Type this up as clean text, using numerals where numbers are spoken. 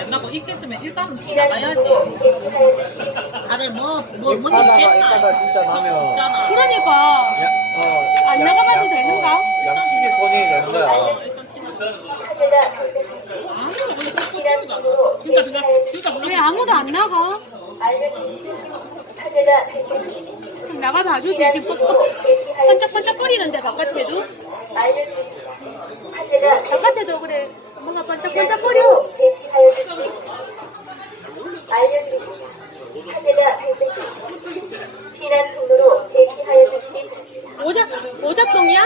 맨날 거 있겠으면 일단은 피난 나가야지. 통로 대피하여 주시기 다들 뭐 이따가 있겠나? 진짜 나면 없잖아. 그러니까 안 나가봐도 되는가? 양측이 손이 되는 거야. 화재가 발생했습니다. 피난 통로로 대피하여 주시기 왜 아무도 안 나가? 알려드립니다. 화재가 발생했습니다. 그럼 나가봐주지. 피난 지금 통로로 대피하여 번쩍번쩍거리는데 바깥에도? 알려드립니다. 화재가 바깥에도 그래 뭔가 피난 번쩍번쩍거려. 통로로 대피하여 주시기 알려드립니다. 화재가 발생했습니다. 피난 통로로 대피하여 주시기 바랍니다. 오작동이야?